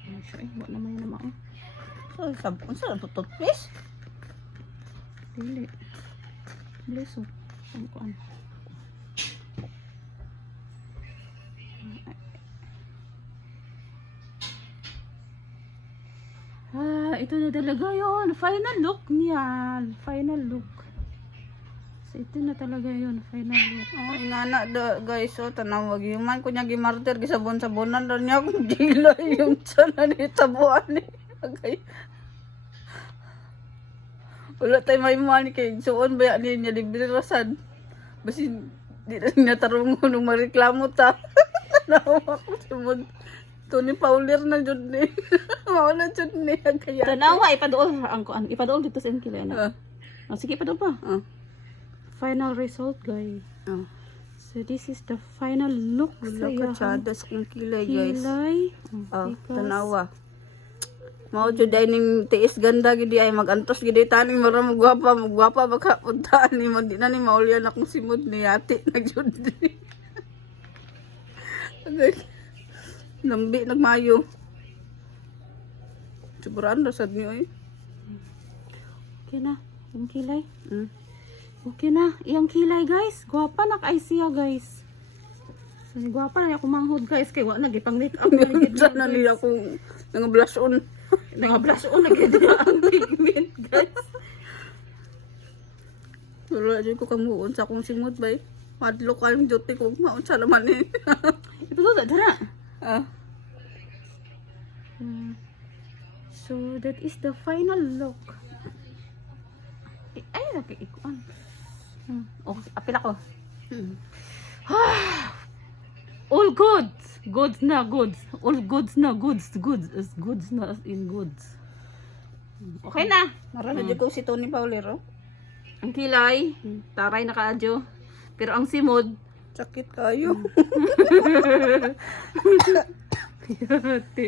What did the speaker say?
Ano siya eh, wala naman yun naman. So, sabon sa toothpaste. Dili. Bliso. Saan ko ano? Ito na talaga yun. Final look niya. Final look. So, ito na talaga yun. Final look. Oh, inana da guys, so tanawag yuman ko niya gimartir gisabon-sabonan ron niya kung dila yung sana ni tabuan ni. Okay. Wala tay may money kay suon ba niya libre rasan. Basin di na niya tarungon nung mareklamo ta. Nawa ko sumod. Tony Paulir na jud ni. Mawala jud ni kaya. Tanawa, ipadool. Ipadool dito sa inkila na. Ah. Sige, ipadool pa. Final result, guys. So, this is the final look sa Wala iyang ka chadas kung kilay guys. kilay. Tanawa. Mao jud ay ning tiis ganda gidi ay magantos gidi taning mara magwapa baka puntaan ni mo di na ni maulyan akong simod ni ate nagjud. Okay. Lambi nagmayo. Sobrang rasad niyo eh. Okay na. Yung kilay. Okay na. Iyang kilay, guys. Gwapa na kay siya, guys. So, gwapa na ako manghod, guys. Kaya wala nagipang-make up. Sana nila kung nang-blush on. Nang-blush on. Nagkita ang pigment, guys. Wala dyan ko kamuon sa akong simod ba eh. Madlo ka yung duty ko. Maon sa laman eh. Ito to, dara. So, that is the final look. Ay, nag-ikuan. Oh, apil ako. All goods. Goods na goods. All goods na goods. Goods as goods na as in goods. Okay na. Marala dyan ko si Tony Paulero. Ang kilay, taray na kaadyo. Pero ang simod, Sakit kayo. Yate.